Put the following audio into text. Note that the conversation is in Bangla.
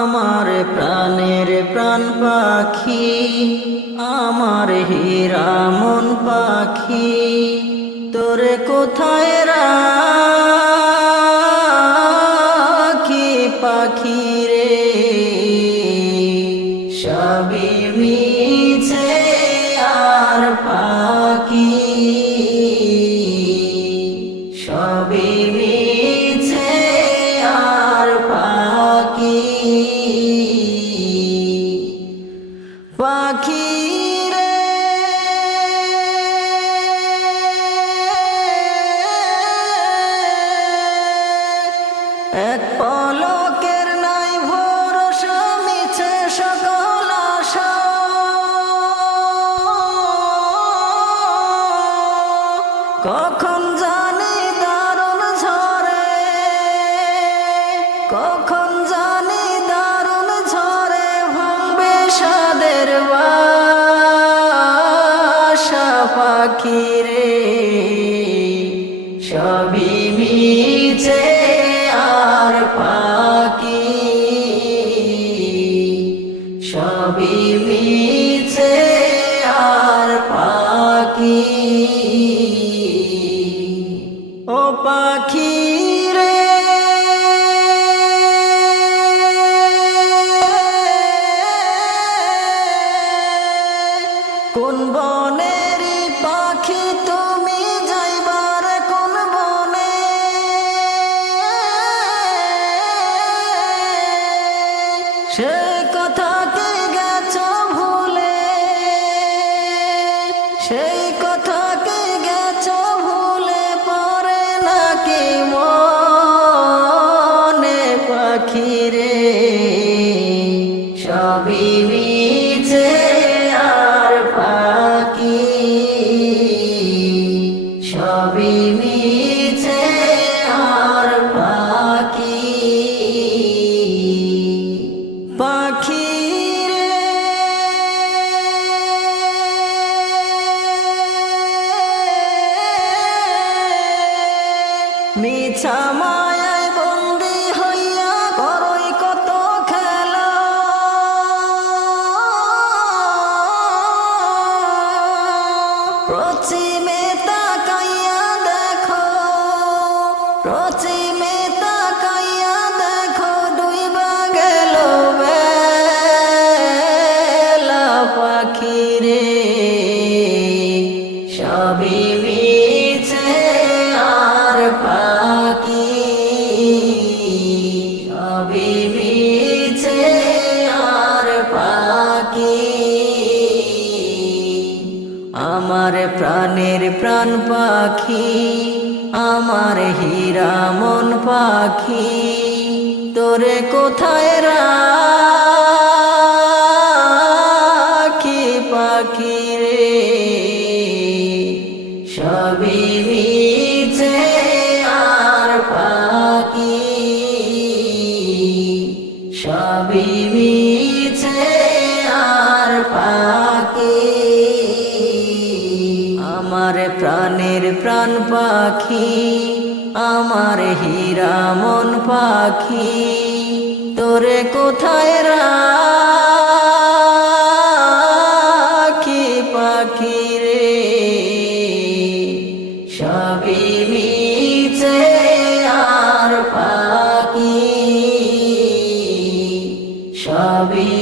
আমার প্রাণের প্রাণ পাখি আমার হীরা মন পাখি তোরে কোথায় রা কখন জানি দারুণ ঝরে কখন জানি দারুণ ঝরে ভাঙবে সাদের বাসা পাখি রে সবই মিছে আর পাখি কোন পাখি তুমি যাইবার কোন কথা কে ভুলে? সেই কথা কে গেছ ভুলে? পাখি রে? সবই মিছে আর পাখি। পাখি মিছা মায়ায় বন্দি হইয়া করই কত খেলা। পশ্চিমে মিছে আর পাখি মিছে আর পাখি আমার প্রাণের প্রাণ পাখি আমার হীরা মন পাখি তোরে কোথায় রাখি আমার প্রাণের প্রাণ পাখি, আমার হীরা মন পাখি। তোরে কোথায় রাখি পাখি রে? সবই মিছে আর পাখি, সবই